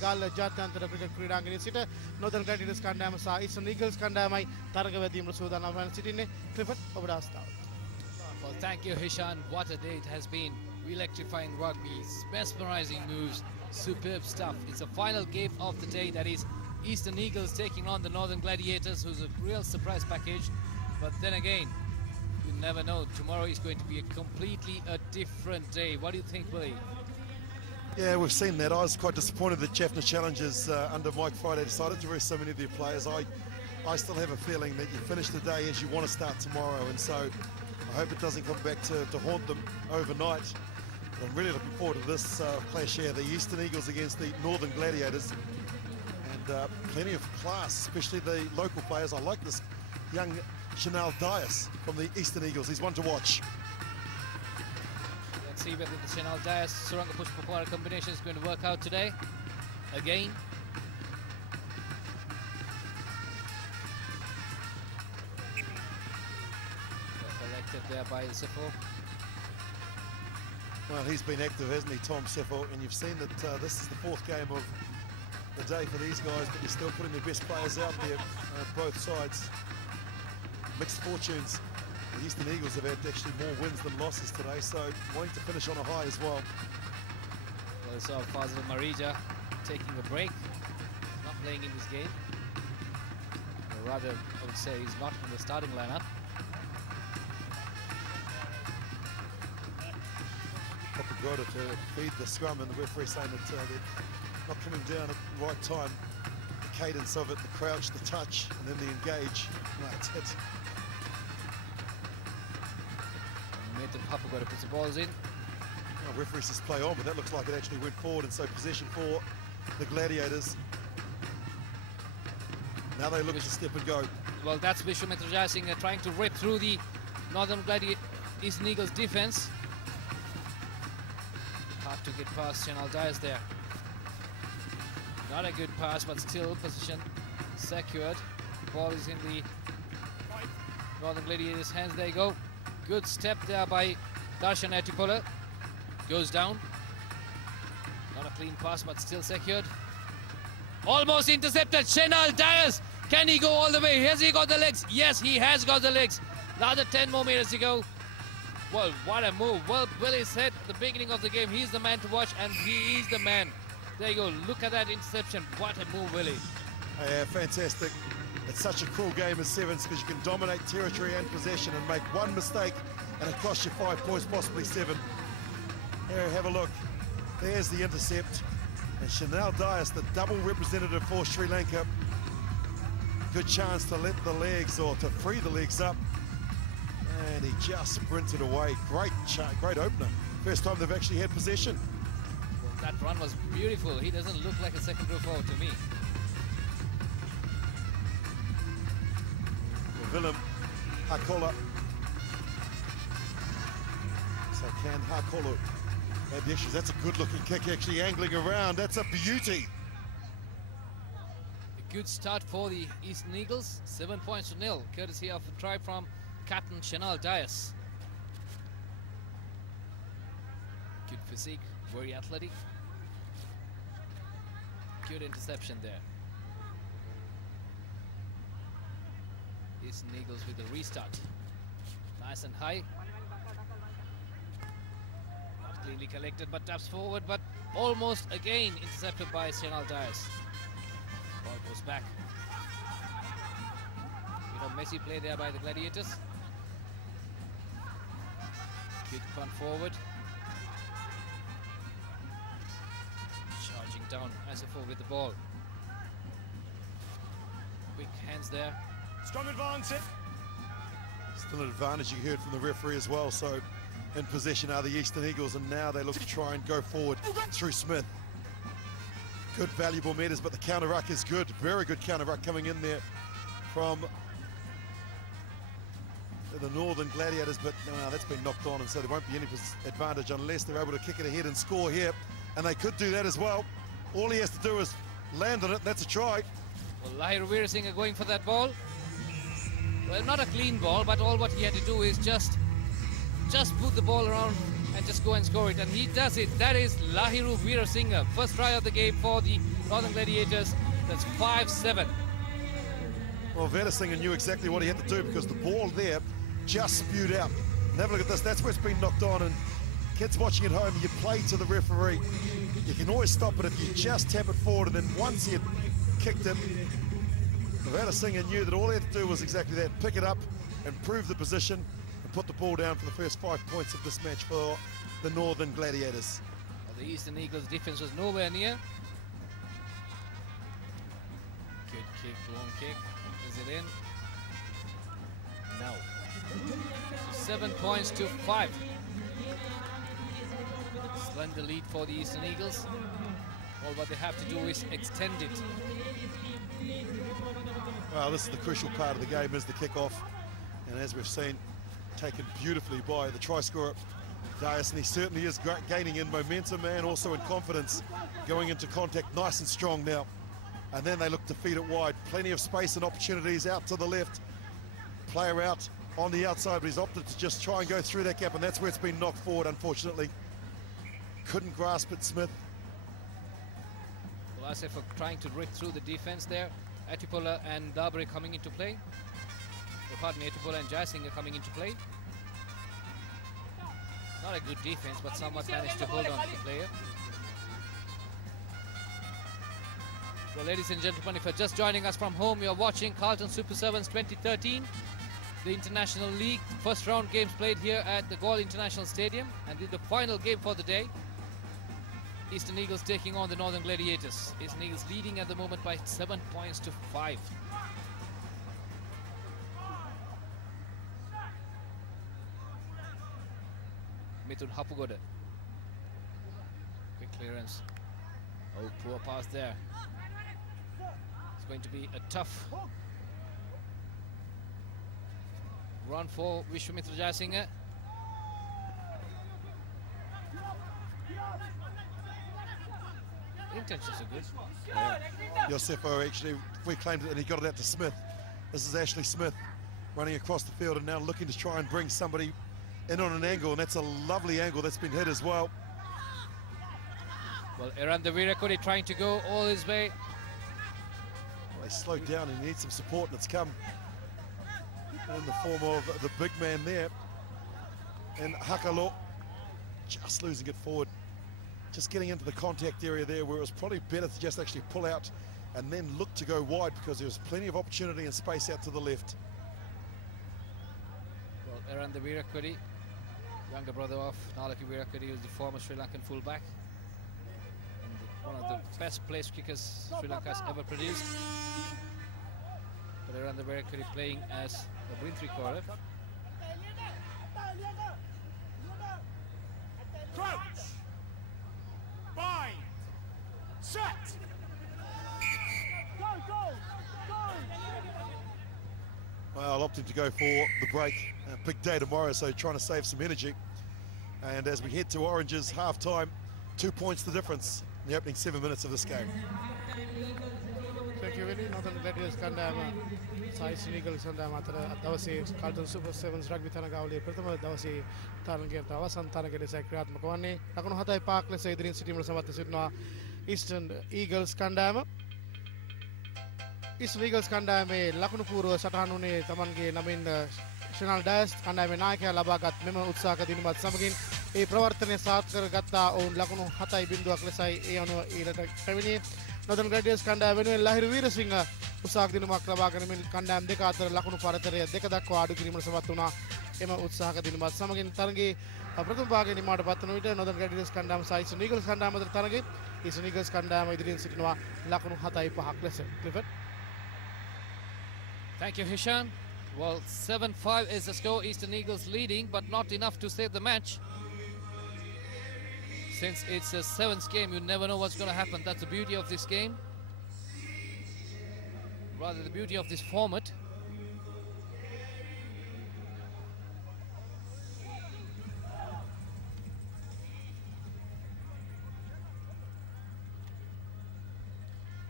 Galle ජාත්‍යන්තර ක්‍රීඩාංගණයේ සිට Northern Gladiators කණ්ඩායම සහ Eastern Eagles කණ්ඩායමයි තරග වැදීමට සූදානම් වන සිටින්නේ. ක්‍රිකට් ඔබට අවස්ථාව. Well, thank you, Hishan. What a day it has been. Electrifying rugby, mesmerizing moves, superb stuff. It's the final game of the day, that is Eastern Eagles taking on the Northern Gladiators, who's a real surprise package. But then again, you never know. Tomorrow is going to be a completely different day. What do you think, Willie? Yeah, we've seen that. I was quite disappointed that Jaffna Challengers under Mike Friday decided to rest so many of their players. I still have a feeling that you finish the day as you want to start tomorrow, and so I hope it doesn't come back to haunt them overnight. But I'm really looking forward to this clash here, the Eastern Eagles against the Northern Gladiators. And plenty of class, especially the local players. I like this young Chanel Dias from the Eastern Eagles. He's one to watch. Let's see whether the Chanel Dias Suranga Pushpapara combination is going to work out today. Again. Collected there by Sefo. Well, he's been active, hasn't he, Tom Sefo? And you've seen that this is the fourth game of the day for these guys, but they're still putting their best players out there, both sides. Mixed fortunes. The Eastern Eagles have had actually more wins than losses today, so wanting to finish on a high as well. Well, we saw Fazil Marija taking a break, not playing in this game. Or rather, I would say he's not in the starting lineup. Got to feed the scrum, and the referee saying that they're not coming down at the right time. The cadence of it, the crouch, the touch, and then the engage. No, that's it. Nathan Papa got to put the balls in. Well, referee says play on, but that looks like it actually went forward, and so possession for the Gladiators. Now they look to step and go. Well, that's Vishwamitra Jayasingh trying to rip through the Northern Eastern Eagles defense. Hard to get past Chanel Dias there. Not a good pass, but still position secured. Ball is in the Northern Gladiators' hands. There you go. Good step there by Darshan Atipola. Goes down. Not a clean pass, but still secured. Almost intercepted. Chanel Dias. Can he go all the way? Has he got the legs? Yes, he has got the legs. Another 10 more meters to go. Well, what a move. Well, Willie said at the beginning of the game, he's the man to watch, and he is the man. There you go. Look at that interception. What a move, Willie. Yeah, fantastic. It's such a cool game as 7's because you can dominate territory and possession and make one mistake and it costs you 5 points, possibly 7. Here, have a look. There's the intercept. And Chanel Dias, the double representative for Sri Lanka. Good chance to let the legs, or to free the legs up. And he just sprinted away. Great opener. First time they've actually had possession. Well, that run was beautiful. He doesn't look like a second row forward to me. Willem Hakola. So can Hakola have the issues? That's a good looking kick, actually angling around. That's a beauty. A good start for the Eastern Eagles. 7 points to 0, courtesy of a try from Captain Chanel Dias. Good physique, very athletic. Good interception there. Eastern Eagles with the restart. Nice and high. Not cleanly collected, but taps forward, but almost again intercepted by Chanel Dias. Ball goes back. Messy play there by the Gladiators. Quick punt forward. Charging down Asifo with the ball. Quick hands there. Strong advance. Still an advantage, you heard from the referee as well. So in possession are the Eastern Eagles, and now they look to try and go forward through Smith. Good valuable meters, but the counter ruck is good. Very good counter ruck coming in there from the Northern Gladiators, but no, that's been knocked on, and so there won't be any advantage unless they're able to kick it ahead and score here, and they could do that as well. All he has to do is land on it. That's a try. Well, Lahir Veerasingh are going for that ball. Well, not a clean ball, but all what he had to do is just put the ball around and just go and score it, and he does it. That is Lahiru Veerasinghe. First try of the game for the Northern Gladiators. That's 5-7. Well, Veerasinghe knew exactly what he had to do because the ball there just spewed out. And have a look at this. That's where it's been knocked on. And kids watching at home, you play to the referee. You can always stop it if you just tap it forward. And then once he had kicked it, Veerasinghe knew that all he had to do was exactly that. Pick it up, improve the position, and put the ball down for the first 5 points of this match for the Northern Gladiators. Well, the Eastern Eagles defense was nowhere near. Good kick, long kick. Is it in? No. So 7 points to 5. Slender lead for the Eastern Eagles. All what they have to do is extend it. Well, this is the crucial part of the game, is the kickoff. And as we've seen, taken beautifully by the try scorer, Dias, and he certainly is gaining in momentum and also in confidence, going into contact nice and strong now. And then they look to feed it wide. Plenty of space and opportunities out to the left. Player out on the outside, but he's opted to just try and go through that gap, and that's where it's been knocked forward, unfortunately. Couldn't grasp it, Smith. Well, I say for trying to break through the defense there. Atipola and Dabri coming into play. Or pardon me, Atipola and Jayasinghe coming into play. Not a good defense, but somewhat managed to hold on to the player. Well, ladies and gentlemen, if you're just joining us from home, you're watching Carlton Super 7's 2013, the International League. First round games played here at the Galle International Stadium, and the final game for the day. Eastern Eagles taking on the Northern Gladiators. Eastern Eagles leading at the moment by 7 points to 5. Mithun Hapugoda. Quick clearance. Oh, poor pass there. It's going to be a tough run for Vishwamitra Jayasinghe. Intentions are good. Yeah. Yosefo actually, we claimed it and he got it out to Smith. This is Ashley Smith running across the field and now looking to try and bring somebody in on an angle, and that's a lovely angle that's been hit as well. Well, Eranda Virakodi trying to go all his way. Well, they slowed down and he needs some support, and it's come in the form of the big man there. And Hakalo just losing it forward. Just getting into the contact area there where it was probably better to just actually pull out and then look to go wide because there was plenty of opportunity and space out to the left. Well, Eranda Virakodi, younger brother of Nalaki Virakodi, who's the former Sri Lankan fullback. And one of the best placed kickers Sri Lanka has ever produced. But Eranda Virakodi playing as a wing three-quarter. Crouch! Bind! Set! Go, go, go! Well, opting to go for the break. A big day tomorrow, so trying to save some energy. And as we head to Orange's half-time, 2 points the difference in the opening 7 minutes of this game. Thank you very much. Northern Gladiators කණ්ඩායම Eastern Eagles කණ්ඩායම අතර දවසේ Carlton Super 7's rugby තරගාවලියේ ප්‍රථම දවසේ තරගයට අවසන් තරගය ලෙස ක්‍රියාත්මක වන්නේ. ලකුණු 7-5 ලෙස ඉදිරියෙන් සිටීමට සමත් සිටිනවා Eastern Eagles කණ්ඩායම. Eastern Eagles කණ්ඩායමේ ලකුණු පූර්ව සටහන් උනේ තමන්ගේ නමින් ශනල් ඩයස් කණ්ඩායමේ නායකයා ලබාගත් මෙම උත්සාහක දිනමත් සමගින් ඒ ප්‍රවර්තනය සාර්ථක කරගත්තා. ඔවුන් ලකුණු 7.0ක් ලෙසයි ඒ අනුව ඊළට පැමිණියේ. Northern Gladiators කණ්ඩායම වෙනුවෙන් ලහිරු වීරසිංහ උත්සාහක දිනමක් ලබා ගැනීමෙන් කණ්ඩායම් දෙක අතර ලකුණු පරතරය දෙක දක්වා අඩු කිරීමට සමත් වුණා. එම උත්සාහක දිනමත් සමගින් තරගයේ ප්‍රථම භාගයේ නිමාවට පත්වන විට Northern Gladiators කණ්ඩායම සහ Eastern Eagles කණ්ඩායම අතර තරගයේ Eastern Eagles කණ්ඩායම ඉදිරියෙන් සිටිනවා ලකුණු 7.5ක් ලෙස. Clifford. Thank you, Hisham. Well, 7-5 is the score. Eastern Eagles leading, but not enough to save the match. Since it's a 7th game, you never know what's going to happen. That's the beauty of this game. Rather, the beauty of this format.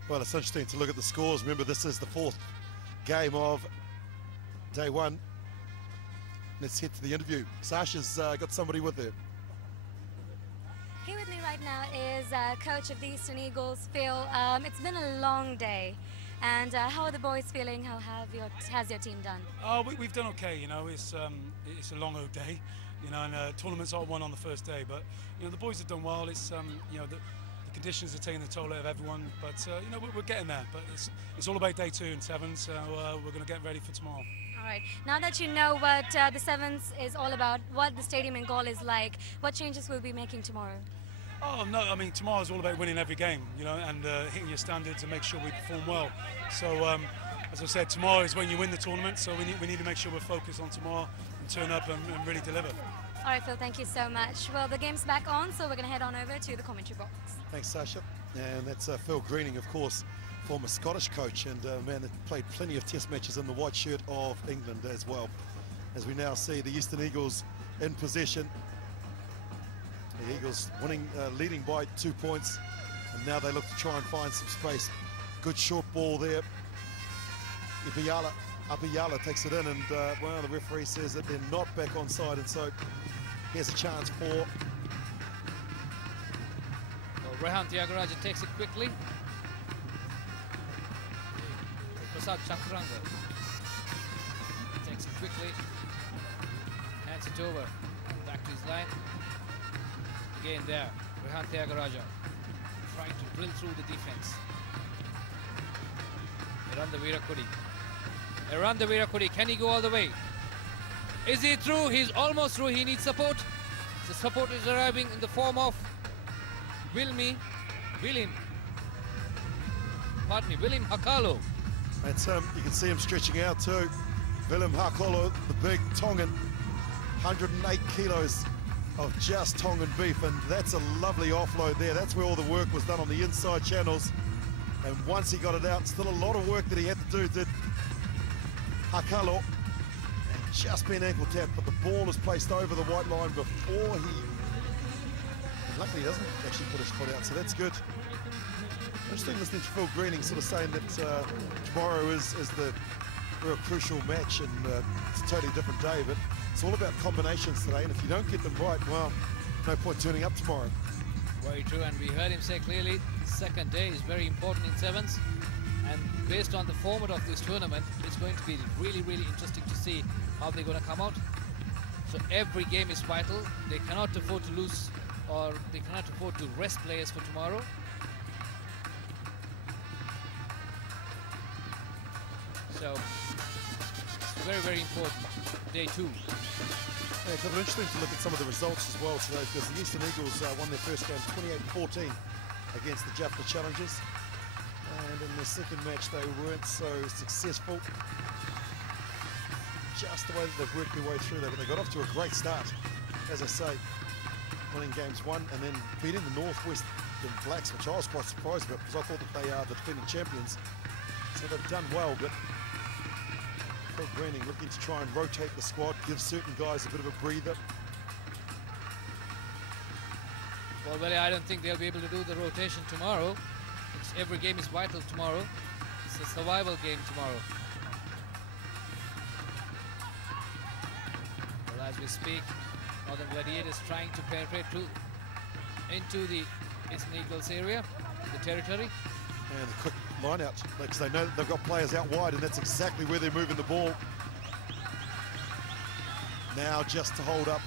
Well, it's interesting to look at the scores. Remember, this is the 4th game of day 1. Let's head to the interview. Sasha's got somebody with her. right now is coach of the Eastern Eagles, Phil. It's been a long day, and how are the boys feeling? How has your team done? We've done okay. You know, it's a long old day. You know, and tournaments aren't won on the first day, but you know the boys have done well. It's you know the conditions are taking the toll out of everyone, but you know we're getting there. But it's all about day 2 in 7's, so we're going to get ready for tomorrow. All right. Now that you know what the 7's is all about, what the stadium in Galle is like, what changes will we be making tomorrow? Oh no, I mean tomorrow's all about winning every game, you know, and hitting your standards and make sure we perform well. So as I said, tomorrow is when you win the tournament, so we need to make sure we're focused on tomorrow and turn up and really deliver. All right, Phil, thank you so much. Well, the game's back on, so we're going to head on over to the commentary box. Thanks, Sasha. And that's Phil Greening, of course, former Scottish coach and a man that played plenty of test matches in the white shirt of England as well. As we now see the Eastern Eagles in possession. The Eagles winning, leading by 2 points, and now they look to try and find some space. Good short ball there. Abiyala takes it in, and well, the referee says that they're not back on side, and so here's a chance for... Well, Rehan Tyagaraja takes it quickly. Prasad Chankranga takes it quickly, hands it over, back to his line. Again there, Rehan Tyagaraja trying to drill through the defense. Eranda Virakudi, can he go all the way? Is he through? He's almost through. He needs support. The support is arriving in the form of William Hakalo. That's him. You can see him stretching out too. Willem Hakolo, the big Tongan, 108 kilos of just Tongan beef, and that's a lovely offload there. That's where all the work was done on the inside channels, and once he got it out, still a lot of work that he had to do, did Hakalo, and just been ankle tapped, but the ball is placed over the white line before he, and luckily he doesn't actually put his foot out, so that's good. Interesting listening to Phil Greening sort of saying that tomorrow is the real crucial match, and it's a totally different day, but it's all about combinations today, and if you don't get them right, well, no point turning up tomorrow. Very true, and we heard him say clearly, second day is very important in 7's, and based on the format of this tournament, it's going to be really, really interesting to see how they're going to come out. So every game is vital. They cannot afford to lose, or they cannot afford to rest players for tomorrow. So it's very, very important, day 2. Yeah, it's interesting to look at some of the results as well today, because the Eastern Eagles won their first game 28-14 against the Jaffna Challengers, and in their second match they weren't so successful. Just the way that they've worked their way through that, but they got off to a great start, as I say, winning games 1 and then beating the Northwest Blacks, which I was quite surprised about, because I thought that they are the defending champions. So they've done well, but Phil Greening looking to try and rotate the squad, give certain guys a bit of a breather. Well, I don't think they'll be able to do the rotation tomorrow. Every game is vital tomorrow. It's a survival game tomorrow. Well, as we speak, Northern Gladiators trying to penetrate into the Eastern Eagles area, the territory. And a quick line out, because they know that they've got players out wide, and that's exactly where they're moving the ball. Now just to hold up,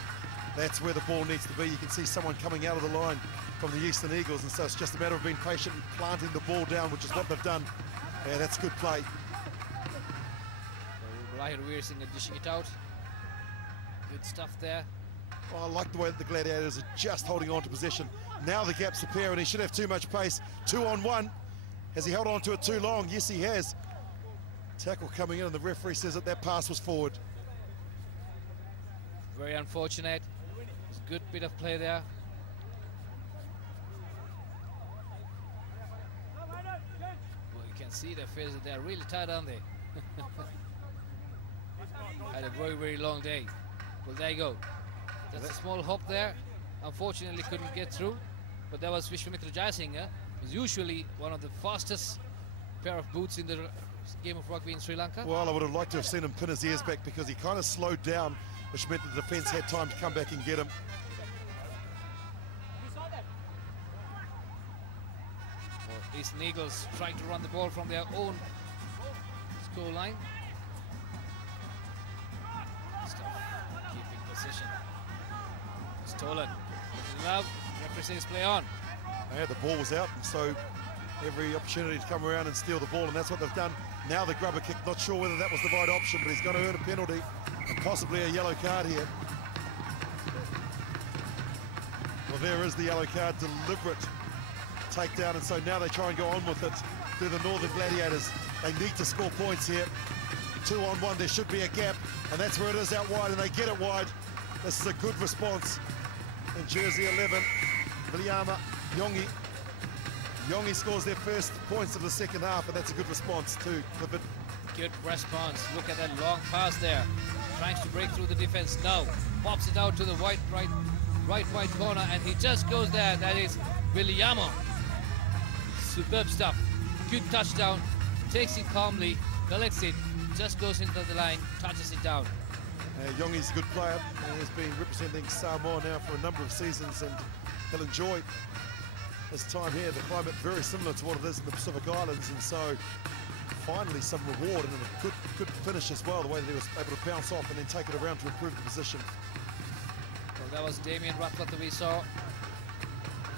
that's where the ball needs to be. You can see someone coming out of the line from the Eastern Eagles, and so it's just a matter of being patient and planting the ball down, which is what they've done. Yeah, that's good play. Lahir Veer Singh dishing it out. Good stuff there. Well, I like the way that the Gladiators are just holding on to possession. Now the gaps appear, and he should have too much pace. 2-on-1. Has he held on to it too long? Yes, he has. Tackle coming in, and the referee says that pass was forward. Very unfortunate. It's a good bit of play there. Well, you can see their faces. They're really tired, aren't they? Had a very, very long day. Well, there you go. That's a small hop there. Unfortunately, couldn't get through. But that was Vishwamitra Jayasinghe. He's usually one of the fastest pair of boots in the game of rugby in Sri Lanka. Well, I would have liked to have seen him pin his ears back, because he kind of slowed down, which meant the defence had time to come back and get him. Eastern Eagles trying to run the ball from their own score line. Keeping position. Stolen. Love. Referee says play on. Yeah, the ball was out, and so every opportunity to come around and steal the ball, and that's what they've done. Now the grubber kick, not sure whether that was the right option, but he's going to earn a penalty and possibly a yellow card here. Well, there is the yellow card, deliberate takedown, and so now they try and go on with it to the Northern Gladiators. They need to score points here. 2-on-1, there should be a gap, and that's where it is out wide, and they get it wide. This is a good response. In jersey 11, Viliama Yongi. Yongi scores their first points of the second half, and that's a good response too. Good response. Look at that long pass there. Trying to break through the defense now. Pops it out to the right white corner, and he just goes there. That is Viliama. Superb stuff. Good touchdown. Takes it calmly, collects it, just goes into the line, touches it down. Yongi's a good player, and he's been representing Samoa now for a number of seasons, and he'll enjoy his time here. The climate very similar to what it is in the Pacific Islands, and so finally some reward, and a good finish as well, the way that he was able to bounce off and then take it around to improve the position. Well, that was Damien Rathwatt that we saw.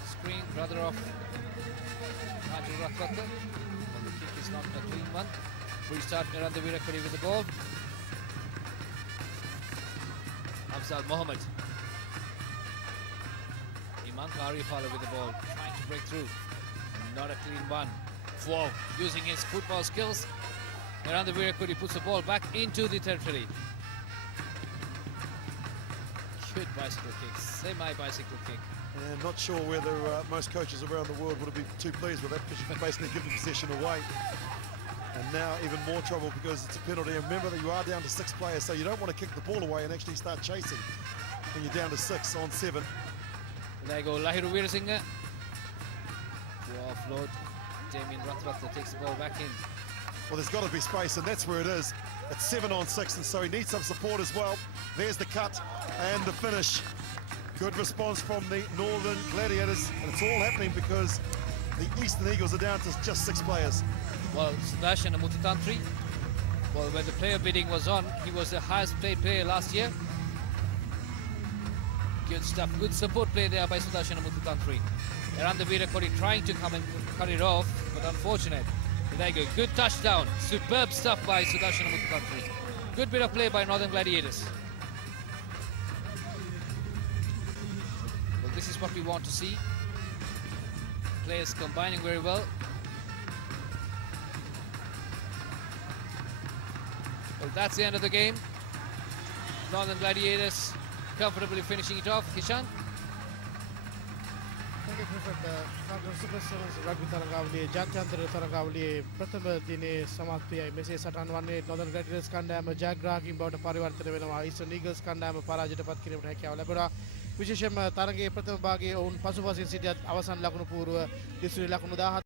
Screen, brother of Nigel Rathwatt. Well, the kick is not a clean one. Restart Miranda Virakuri with the ball. Afzal Mohammed. Iman Karifala with the ball, trying to break through. Not a clean one. Wow, using his football skills. Miranda Virakuri puts the ball back into the territory. Good bicycle kick, semi-bicycle kick. And not sure whether most coaches around the world would have been too pleased with that, because you can basically give the possession away. And now even more trouble because it's a penalty. And remember that you are down to 6 players, so you don't want to kick the ball away and actually start chasing when you're down to 6 on 7. There you go, Lahiru Weerasinghe. To offload. Damien Rathwatt that takes the ball back in. Well, there's got to be space, and that's where it is. It's 7 on 6, and so he needs some support as well. There's the cut and the finish. Good response from the Northern Gladiators, and it's all happening because the Eastern Eagles are down to just 6 players. Well, Sudarshan Mututantri, well, when the player bidding was on, he was the highest paid player last year. Good stuff, good support play there by Sudarshan Mututantri. Miranda Virakuri trying to come and cut it off, but unfortunate. There you go, good touchdown. Superb stuff by Sudarshan Mututantri. Good bit of play by Northern Gladiators. Well, this is what we want to see. Players combining very well. Well, that's the end of the game. Northern Gladiators comfortably finishing it off. Hishan? Super Sevens rugby තරඟාවලියේ ජාත්‍යන්තර තරඟාවලියේ ප්‍රථම දිනේ සමාප්තියයි. මෙසේ සටහන් වන්නේ Northern Gladiators කණ්ඩායම ජයග්‍රාහකයින් බවට පරිවර්තනය වෙනවා. Eastern Eagles කණ්ඩායම පරාජයට පත් කිරීමට හැකියාව ලැබුණා. විශේෂයෙන්ම තරගයේ ප්‍රථම භාගයේ ඔවුන් පසුපසින් සිටියත් අවසන් ලකුණු පූර්ව දිස්ත්‍රික්ක ලකුණු 17